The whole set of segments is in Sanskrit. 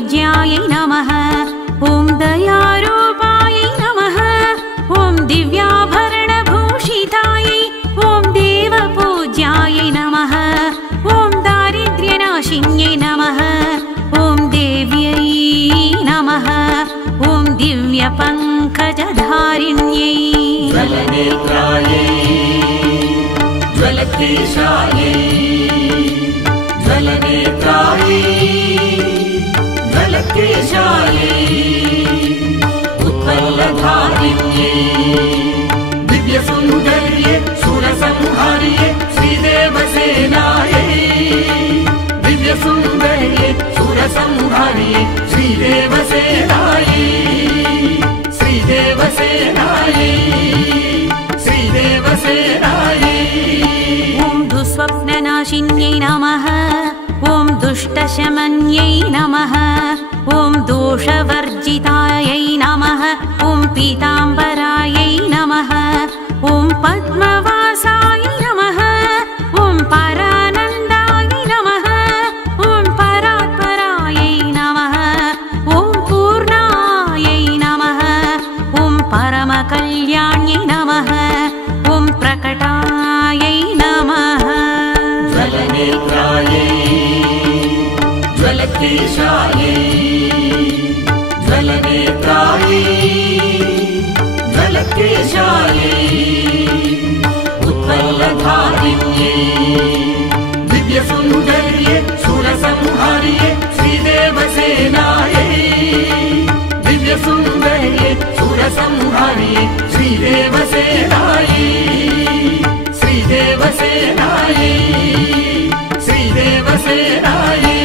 पूज्यायै नमः। ॐ दयारूपायै नमः। ॐ दिव्याभरणभूषितायै ॐ देवपूज्यायै नमः। ॐ दारिद्र्यनाशिन्यै नमः। ॐ देव्यै नमः। ॐ दिव्यपङ्कजधारिण्यै ज्वलनेत्रायै ज्वलकेशायै ज्वलनेत्रायै ज्वलकेशायै उत्पलधारिण्यै दिव्यसुन्दर्ये सुरसंहार्ये श्रीदेवसेनायै दिव्यसुन्दर्ये सुरसंहार्ये श्रीदेवसेनायै श्रीदेवसेनायै श्रीदेवसेनायै। ॐ दुःस्वप्ननाशिन्यै नमः। ॐ दुष्टशमन्यै नमः। ॐ दोषवर्जितायै नमः। ॐ पीताम्बरायै नमः। ॐ पद्मवासायै नमः। ॐ परानन्दायै नमः। ॐ परात्परायै नमः। ॐ पूर्णायै नमः। ॐ परमकल्याण्यै नमः। ॐ प्रकटायै नमः। ज्वलनेत्रायै ज्वलकेशायै ज्वलनेत्रायै ज्वलकेशायै उत्पलधारिण्यै दिव्यसुन्दर्ये सुरसंहार्ये श्रीदेवसेनायै दिव्यसुन्दर्ये सुरसंहार्ये श्रीदेवसेनायै श्रीदेवसेनायै श्रीदेवसेनायै।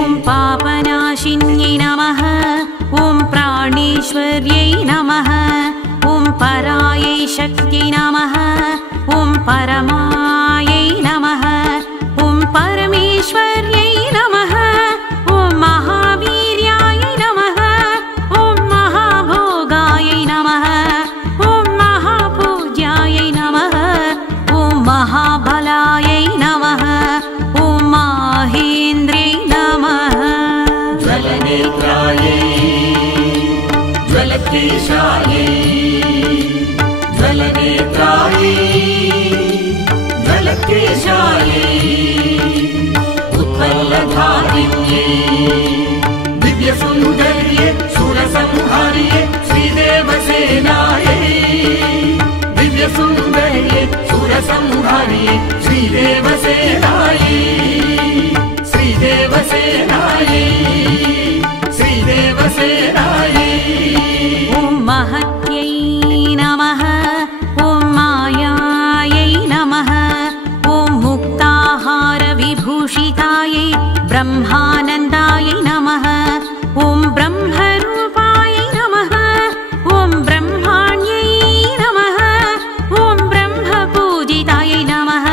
ॐ पापनाशिन्यै नमः। ॐ प्राणेश्वर्यै नमः। ॐ परायै शक्त्यै नमः। ॐ परमायै नमः। ॐ परमेश्वर्यै नमः। ॐ महावीर्यायै नमः। ॐ महाभोगायै नमः। ॐ महापूज्यायै नमः। ॐ महाबलायै नमः। ॐ माहेन्द्रै नमः। ज्वलनेत्रायै ज्वलकेशायै ज्वलनेत्रायै ज्वलकेशायै उत्पलधारिण्यै दिव्यसुन्दर्ये सुरसंहार्ये श्रीदेवसेनायै दिव्यसुन्दर्ये सुरसंहार्ये श्रीदेवसेनायै श्रीदेवसेनायै श्रीदेवसेनायै। ॐ महत्यै नमः। ॐ मायायै नमः। ॐ मुक्ताहारविभूषितायै ब्रह्मानन्दायै नमः। ॐ ब्रह्मरूपायै नमः। ॐ ब्रह्माण्यै नमः। ॐ ब्रह्मपूजितायै नमः।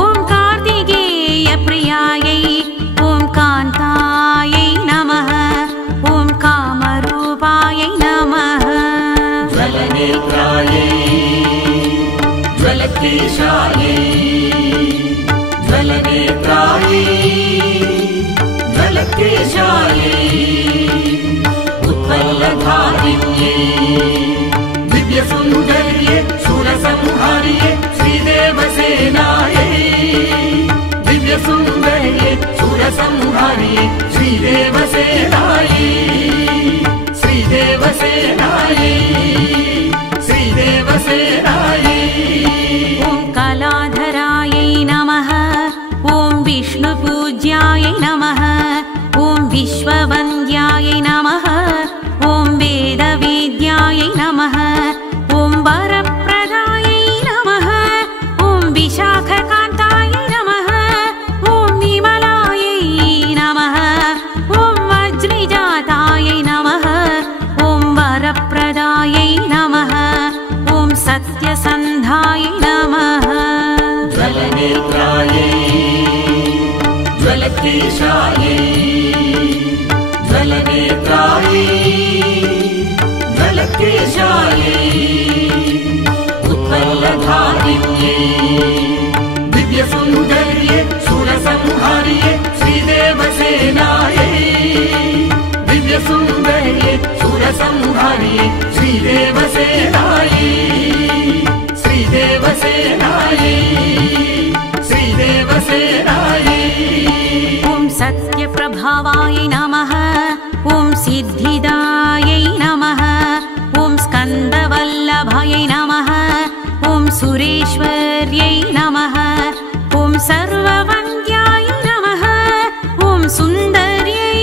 ॐ कार्तिकेयप्रियायै ॐ कान्तायै नमः। ॐ कामरूपायै नमः। ज्वलनेत्रायै ज्वलकेशायै ज्वलनेत्रायै ज्वलकेशायै उत्पलधारिण्यै दिव्यसुन्दर्ये सुरसंहार्ये श्रीदेवसेनायै दिव्यसुन्दर्ये सुरसंहार्ये श्रीदेवसेनायै श्रीदेवसेनायै श्रीदेवसेनायै। ॐ कलाधरायै नमः। ॐ विष्णुपूज्यायै नमः। ॐ विश्ववन्द्यायै नमः। ॐ वेदवेद्यायै नमः। ॐ वरप्रदायै नमः। ॐ विशाखकान्तायै नमः। ॐ विमलायै नमः। ॐ वज्रजातायै नमः। ॐ वरप्रदायै नमः। ॐ सत्यसन्धायै नमः। ज्वलनेत्रायै ज्वलकेशायै ज्वलनेत्रायै ज्वलकेशायै उत्पलधारिण्यै दिव्यसुन्दर्ये सुरसंहार्ये श्रीदेवसेनायै श्रीदेवसेनायै श्रीदेवसेनायै श्रीदेवसेनायै श्रीदेवसेनायै ॐ सत्यप्रभावाय नमः ॐ सिद्धिदायै नमः ॐ स्कन्दवल्लभायै नमः ॐ सुरेश्वर्यै नमः ॐ सर्ववन्द्याय नमः ॐ सुन्दर्यै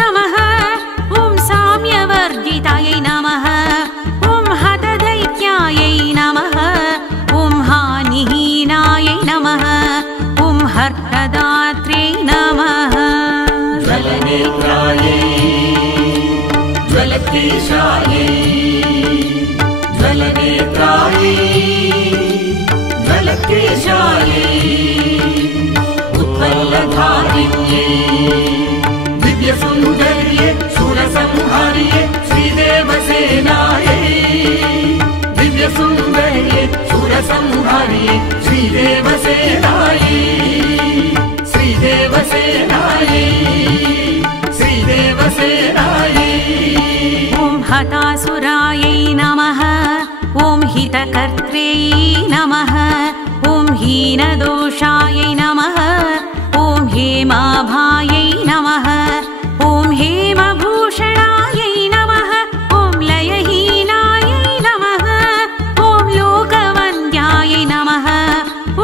नमः ॐ साम्यवर्जितायै नमः ॐ हतदैत्यायै नमः ॐ हानिहीनायै नमः ॐ हर्षदात्र्यै नमः ज्वलनेत्रायै ज्वलकेशायै ज्वलनेत्रायै ज्वलकेशायै उत्पल्लधारिण्यै दिव्यसुन्दर्ये सुरसंहार्ये श्रीदेवसेनायै दिव्यसुन्दर्ये सुरसंहार्ये श्रीदेवसेनायै श्रीदेवसेनायै श्रीदेवसेनायै ॐ हतासुरायै नमः ॐ हितकर्त्र्यै नमः ॐ हीनदोषायै नमः ॐ हेमाभायै नमः ॐ हेमभूषणायै नमः ॐ लयहीनायै नमः ॐ लोकवन्द्यायै नमः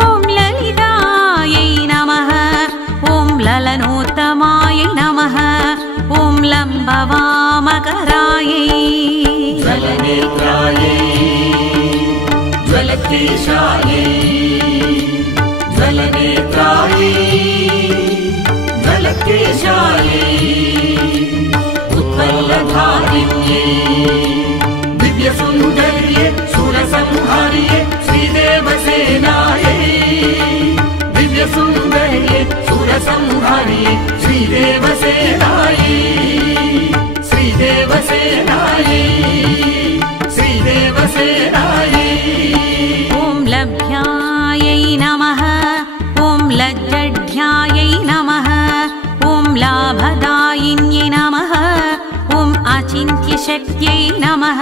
ॐ ललितायै नमः ॐ ललनोत्तमायै नमः ॐ लम्बवामकरायै ज्वलनेत्रायै ज्वलकेशायै ज्वलनेत्रायै ज्वलकेशायै उत्पल्लधारिण्यै दिव्यसुन्दर्ये सुरसंहार्ये श्रीदेवसेनायै दिव्यसुन्दर्ये सुरसंहार्ये श्रीदेवसेनायै श्रीदेवसेनायै श्रीदेवसेनायै ॐ लभ्यायै नमः ॐ लज्जढ्यायै नमः ॐ लाभदायिन्यै नमः ॐ अचिन्त्यशक्त्यै नमः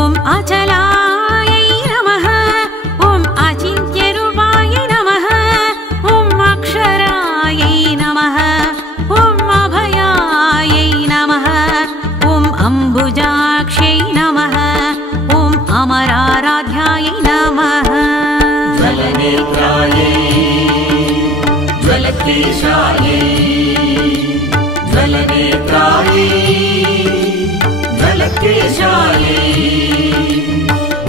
ॐ अचलायै नमः ॐ अचिन्त्यरूपायै नमः ॐ अक्षरायै नमः ॐ अभयायै नमः ॐ अम्बुजाक्ष्यै नमः ॐ अमराराध्यायै नमः ज्वलनेत्रायै ज्वलकेशायै ज्वलनेत्रायै ज्वलकेशायै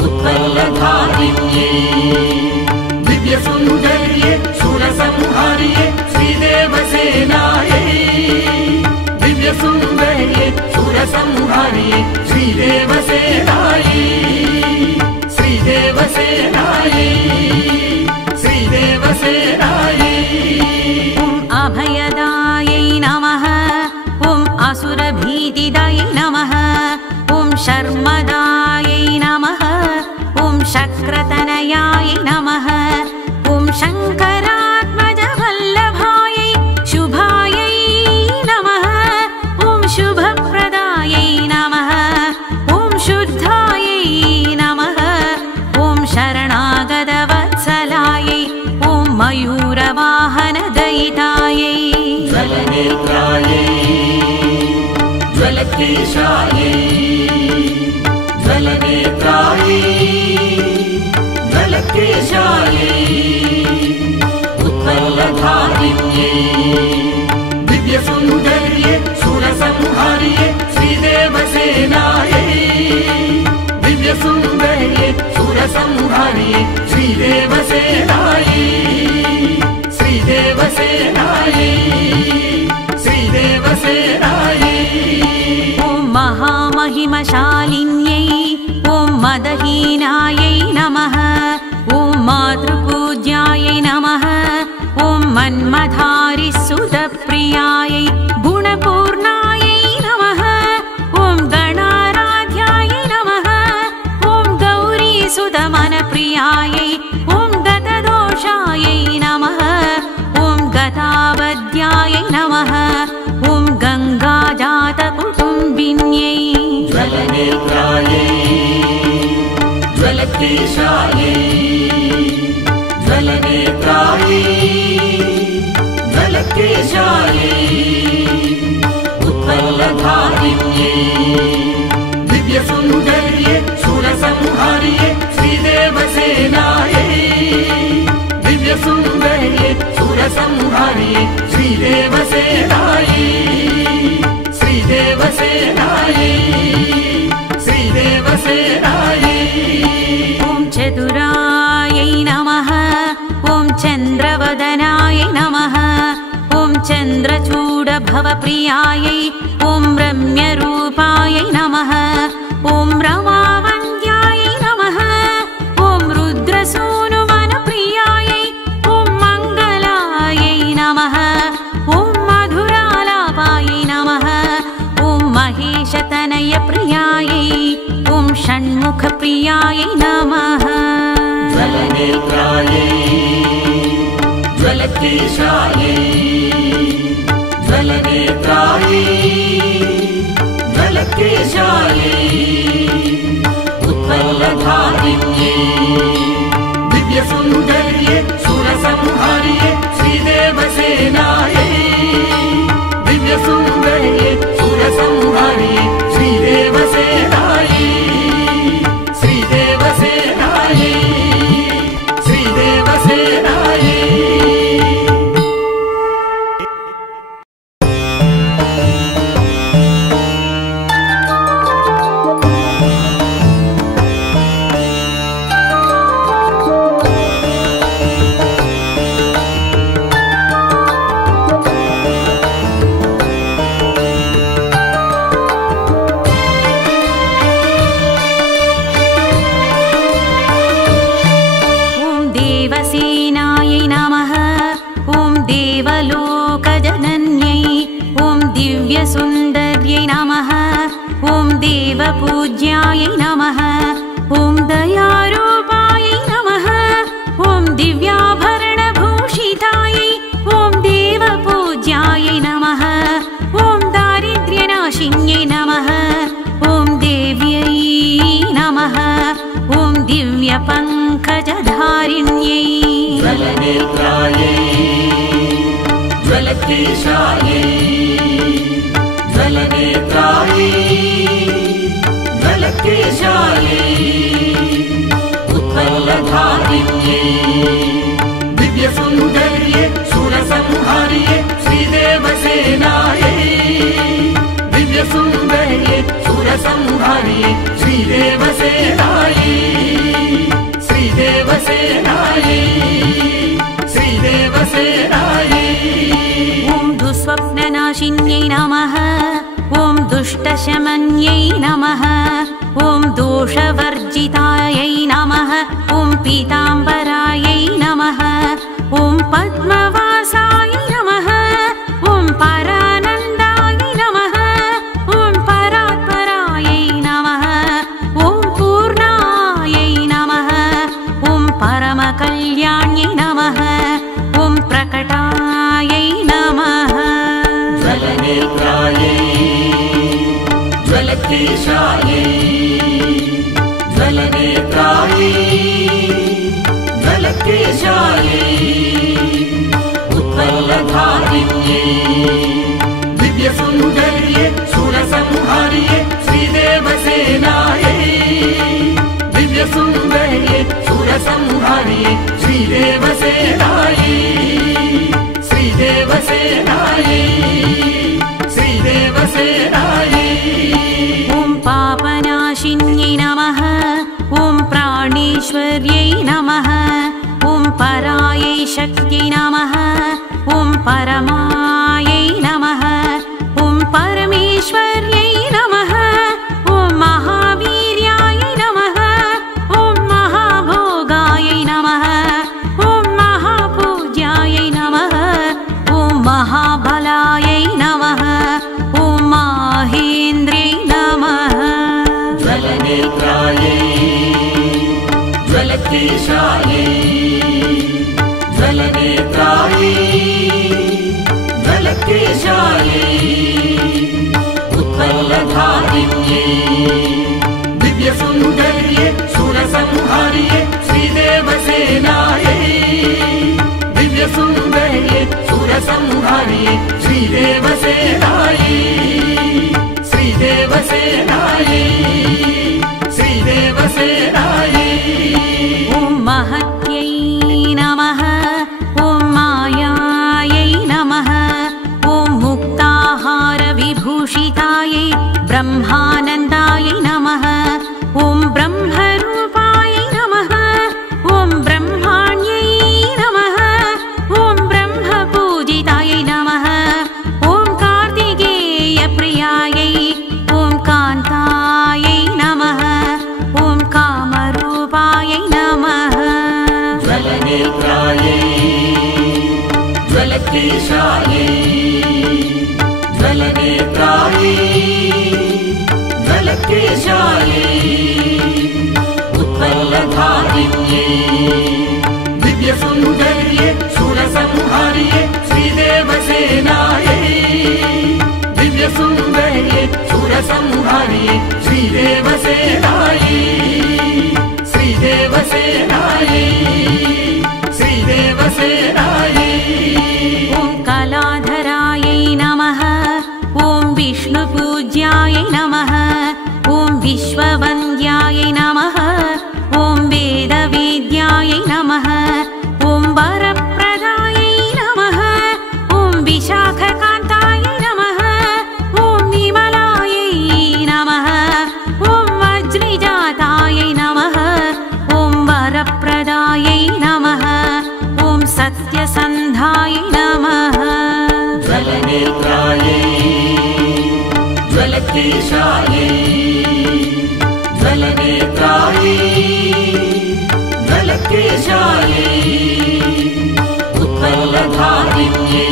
उत्पल्लधारिण्यै दिव्यसुन्दर्ये सुरसंहार्ये श्रीदेवसेनायै दिव्यसुन्दर्ये सुरसंहार्ये श्रीदेवसेनायै श्रीदेवसेनायै श्रीदेवसेनायै ॐ अभयदायै नमः ॐ असुरभीतिदायै नमः ॐ शर्मदायै नमः ॐ शक्रतनयायै नमः ॐ शङ्करात्मजवल्लभायै शुभायै नमः ॐ शुभप्रदायै नमः ॐ शुद्धायै नमः ॐ शरणागतवत्सलायै ॐ मयूरवाहनदयितायै ज्वलनेत्रायै ज्वलकेशायै ज्वलनेत्रायै ज्वलकेशायै उत्पल्लधारिण्यै दिव्यसुन्दर्ये सुरसंहार्ये श्रीदेवसेनायै दिव्यसुन्दर्ये सुरसंहार्ये श्रीदेवसेनायै श्रीदेवसेनायै श्रीदेवसेनायै ॐ महामहिमशालिन्यै ॐ मदहीनायै नमः ॐ मातृपूज्यायै नमः ॐ मन्मथारिसुतप्रियायै गुणपूर्णायै नमः ॐ गणाराध्यायै नमः ॐ गौरीसुतमनप्रियायै ॐ गतदोषायै नमः ॐ गतावद्यायै नमः ॐ गङ्गाजातकुटुम्बिन्यै ज्वलनेत्रायै ज्वलकेशायै ज्वलनेत्रायै ज्वलकेशायै उत्पलधारिण्यै दिव्यसुन्दर्ये सुरसंहार्ये श्रीदेवसेनायै दिव्यसुन्दर्ये सुरसंहार्ये श्रीदेवसेनायै श्रीदेवसेनायै श्रीदेवसेनायै ॐ चतुरायै नमः ॐ चन्द्रवदनाय नमः ॐ चन्द्रचूडभवप्रियायै ॐ रम्यरूपायै नमः ॐ रमावन्द्यायै नमः ॐ रुद्रसूनुवनप्रियायै ॐ मङ्गलायै नमः ॐ मधुरालापायै नमः ॐ महेशतनयप्रियायै ॐ षण्मुखप्रियायै नमः ज्वलनेत्रायै ज्वलकेशायै ज्वलनेत्रायै ज्वलकेशायै उत्पलधारिण्यै दिव्यसुन्दर्ये सुरसंहार्ये श्रीदेवसेनायै दिव्यसुन्दर्ये सुरसंहार्ये श्रीदेवसेनायै श्रीदेवसेनायै श्रीदेवसेनायै देवसेनायै नमः ॐ देवलोकजनन्यै ॐ दिव्यसुन्दर्यै नमः ॐ देवपूज्यायै नमः ॐ दयारूपायै नमः ॐ दिव्याभरणभूषितायै ॐ देवपूज्यायै नमः ॐ दारिद्र्यनाशिन्यै नमः ॐ देव्यै नमः ॐ दिव्यपङ्कजधारिण्यै ज्वलनेत्रायै ज्वलकेशायै ज्वलनेत्रायै ज्वलकेशायै उत्पलधारिण्यै दिव्यसुन्दर्ये सुरसंहार्ये श्रीदेवसेनायै दिव्यसुन्दर्ये सुरसंहार्ये श्रीदेवसेनायै श्रीदेवसेनायै श्रीदेवसेनायै ॐ दुःस्वप्ननाशिन्यै नमः ॐ दुष्टशमन्यै नमः ॐ दोषवर्जितायै नमः ॐ पीताम्बरायै नमः ॐ पद्मवासायै नमः ॐ परानन्दायै नमः ॐ परात्परायै नमः ॐ पूर्णायै नमः ॐ परमकल्याण्यै नमः ॐ प्रकटायै नमः ज्वलनेत्रायै ज्वलकेशायै ज्वलनेत्रायै ज्वलकेशायै उत्पलधारिण्यै दिव्यसुन्दर्ये सुरसंहार्ये श्रीदेवसेनायै दिव्यसुन्दर्ये सुरसंहार्ये श्रीदेवसेनायै श्रीदेवसेनायै श्रीदेवसेनायै ॐ पापनाशिन्यै नमः ॐ प्राणेश्वर्यै नमः ॐ परायै शक्त्यै नमः ॐ परमायै नमः ॐ परमेश्वर्यै नमः ॐ महावीर्यायै नमः ॐ महाभोगायै नमः ॐ महापूज्यायै नमः ॐ महाबलायै नमः ॐ माहेन्द्र्यै नमः ज्वलनेत्रायै ज्वलकेशायै ज्वलनेत्रायै ज्वलकेशायै उत्पलधारिण्यै दिव्यसुन्दर्ये सुरसंहार्ये दिव्यसुन्दर्ये सुरसंहार्ये श्रीदेवसेनायै श्रीदेवसेनायै श्रीदेवसेनायै ॐ महत्यै नमः ॐ मायायै नमः ॐ मुक्ताहारविभूषितायै ब्रह्मानन्दायै नमः ॐ ब्रह्मरूपायै नमः ॐ ब्रह्माण्यै नमः ॐ ब्रह्मपूजितायै नमः ॐ कार्तिकेयप्रियायै ॐ कान्तायै नमः ॐ कामरूपायै नमः ज्वलनेत्रायै ज्वलकेशायै ज्वलनेत्रायै ज्वलकेशायै उत्पल्लधारिण्यै दिव्यसुन्दर्ये सुरसंहार्ये श्रीदेवसेनायै दिव्यसुन्दर्ये सुरसंहार्ये श्रीदेवसेनायै श्रीदेवसेनायै श्रीदेवसेनायै ॐ कलाधरायै नमः ॐ विष्णुपूज्यायै नमः ॐ विश्ववन्द्यायै नमः ॐ वेदवेद्यायै नमः ॐ वरप्रदायै नमः ॐ विशाखकान्तायै नमः ॐ विमलायै नमः ॐ वज्रजातायै नमः ॐ वरप्रदायै नमः ॐ सत्यसन्धायै नमः ज्वलनेत्रायै ज्वलकेशायै ज्वलनेत्रायै ज्वलकेशायै उत्पल्लधारिण्यै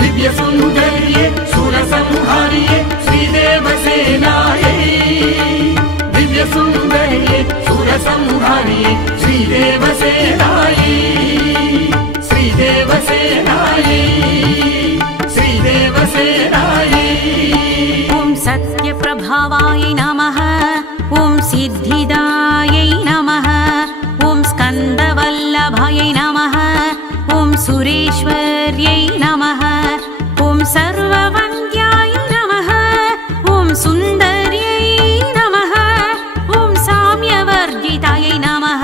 दिव्यसुन्दर्ये सुरसंहार्ये श्रीदेवसेनायै दिव्यसुन्दर्ये सुरसंहार्ये श्रीदेवसेनायै श्रीदेवसेनायै श्रीदेवसेनायै ॐ सत्यप्रभावायै नमः ॐ सिद्धिदायै नमः ॐ स्कन्दवल्लभायै नमः ॐ सुरेश्वर्यै नमः ॐ सर्ववन्द्यायै नमः ॐ सुन्दर्यै नमः ॐ साम्यवर्जितायै नमः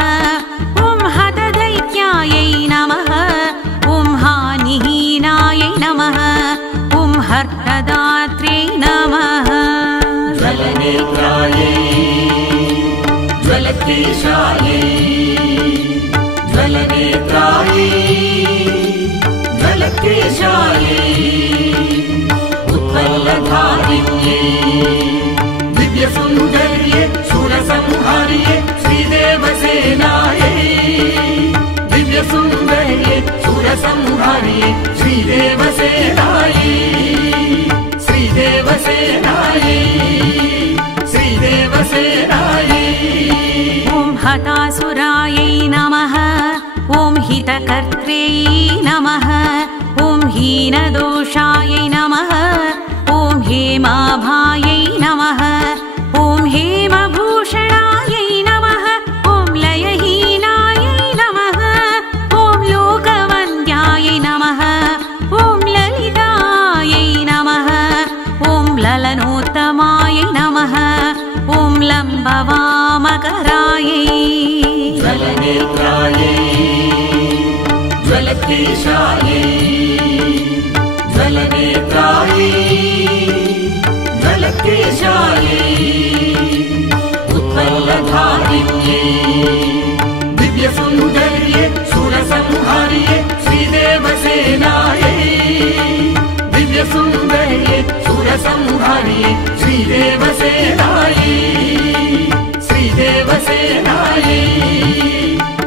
ॐ हतदैत्यायै नमः ॐ हानिहीनायै नमः ॐ हर्षदात्र्यै नमः ज्वलनेत्रायै ज्वलकेशायै ज्वलनेत्रायै ज्वलकेशायै उत्पल्लधारिण्यै दिव्यसुन्दर्ये सुरसंहार्ये श्रीदेवसेनायै दिव्यसुन्दर्ये सुरसंहार्ये श्रीदेवसेनायै श्रीदेवसेनायै श्रीदेवसेनायै ॐ हतासुरायै नमः ॐ हितकर्त्र्यै नमः ॐ हीनदोषायै नमः ॐ हेमाभायै नमः ॐ हेमभूषणायै नमः ॐ लयहीनायै नमः ॐ लोकवन्द्यायै नमः ॐ ललितायै नमः ॐ ललनोत्तमायै नमः ॐ लम्बवामकरायै ज्वलनेत्रायै ज्वलकेशायै ज्वलनेत्रायै ज्वलकेशायै उत्पल्लधारिण्यै दिव्यसुन्दर्ये सुरसंहार्ये श्रीदेवसेनायै दिव्यसुन्दर्ये सुरसंहार्ये श्रीदेवसेनायै श्रीदेवसेनायै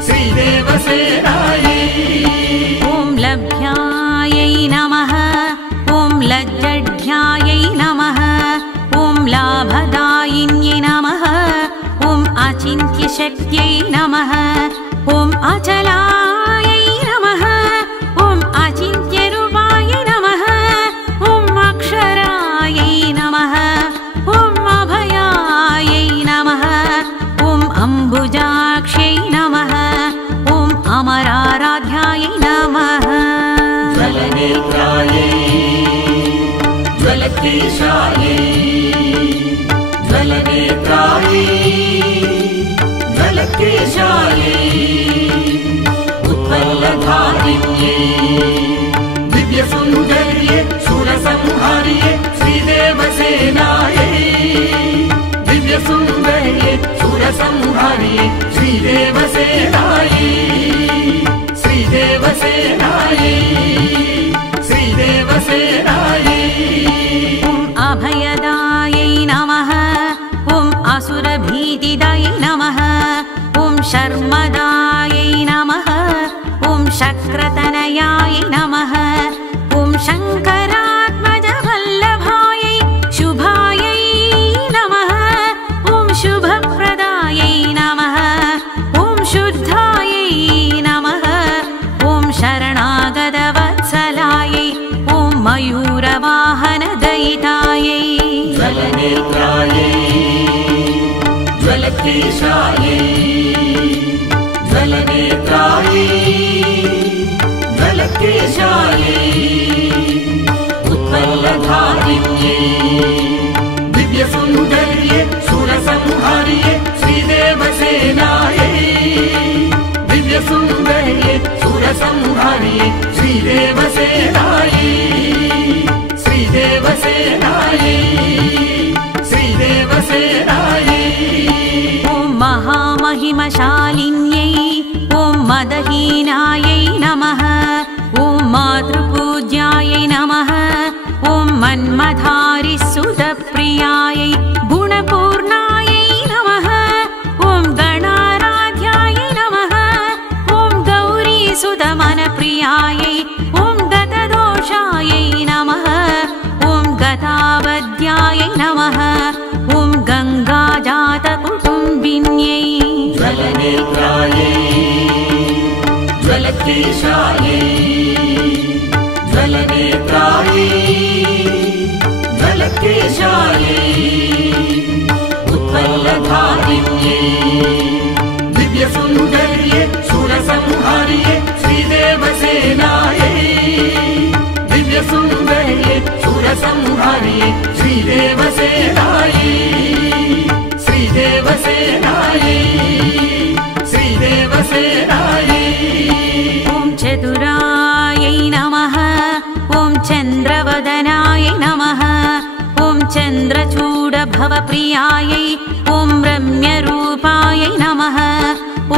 श्रीदेवसेनायै ॐ लभ्यायै नमः ॐ लज्जढ्यायै नमः ॐ लाभदायिन्यै नमः ॐ अचिन्त्यशक्त्यै नमः ॐ अचलायै नमः ॐ अचिन्त्यरूपायै नमः ॐ अक्षरायै नमः ॐ अभयायै नमः ॐ अम्बुजाक्ष्यै नमः ॐ अमराराध्यायै नमः ज्वलकेशायै ज्वलनेत्रायै ज्वलकेशायै उत्पलधारिण्यै दिव्यसुन्दर्ये सुरसंहार्ये श्रीदेवसेनायै दिव्यसुन्दर्ये सुरसंहार्ये श्रीदेवसेनायै श्रीदेवसेनायै श्रीदेवसेनायै ॐ अभयदायै नमः ॐ असुरभीतिदायै नमः ॐ शर्मदायै नमः ॐ शक्रतनयायै नमः ॐ शङ्करात्मजवल्लभायै शुभायै नमः ॐ शुभप्रदायै नमः ॐ शुद्धायै नमः ॐ शरणागतवत्सलायै ॐ मयूरवाहनदयितायै ज्वलनेत्रायै ज्वलकेशायै ज्वलनेत्रायै ज्वलकेशायै उत्पलधारिण्यै दिव्यसुन्दर्ये सुरसंहार्ये श्रीदेवसेनायै दिव्यसुन्दर्ये सुरसंहार्ये श्रीदेवसेनायै श्रीदेवसेनायै श्रीदेवसेनायै ॐ महामहिमशालिन्यै ॐ मदहीनायै नमः ॐ मातृपूज्यायै नमः ॐ मन्मथारिसुतप्रियायै गुणपूर्णायै नमः ॐ गणाराध्यायै नमः ॐ गौरीसुतमनप्रियायै ॐ गतदोषायै नमः ॐ गतावद्यायै नमः ॐ गङ्गाजातकुटुम्बिन्यै ज्वलनेत्रायै ज्वलकेशायै ज्वलनेत्रायै ज्वलकेशायै उत्पलधारिण्यै दिव्यसुन्दर्ये सुरसंहार्ये श्रीदेवसेनायै दिव्यसुन्दर्ये सुरसंहार्ये श्रीदेवसेनायै श्रीदेवसेनायै श्रीदेवसेनायै ॐ चतुरायै नमः ॐ चन्द्रवदनायै नमः ॐ चन्द्रचूडभवप्रियायै ॐ रम्यरूपायै नमः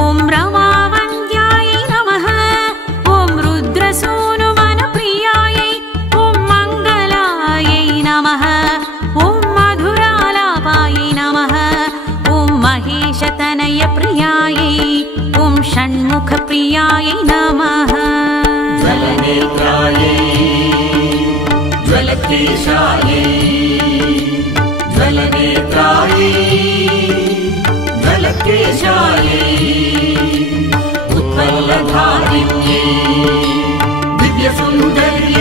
ॐ रमावन्द्यायै नमः ॐ रुद्रसूनुवनप्रियायै ॐ मङ्गलायै नमः ॐ मधुरालापायै नमः ॐ महेशतनयप्रियायै ॐ षण्मुखप्रियायै नमः ज्वलनेत्रायै ज्वलकेशायै ज्वलनेत्रायै ज्वलकेशायै उत्पलधारिण्यै दिव्यसुन्दर्ये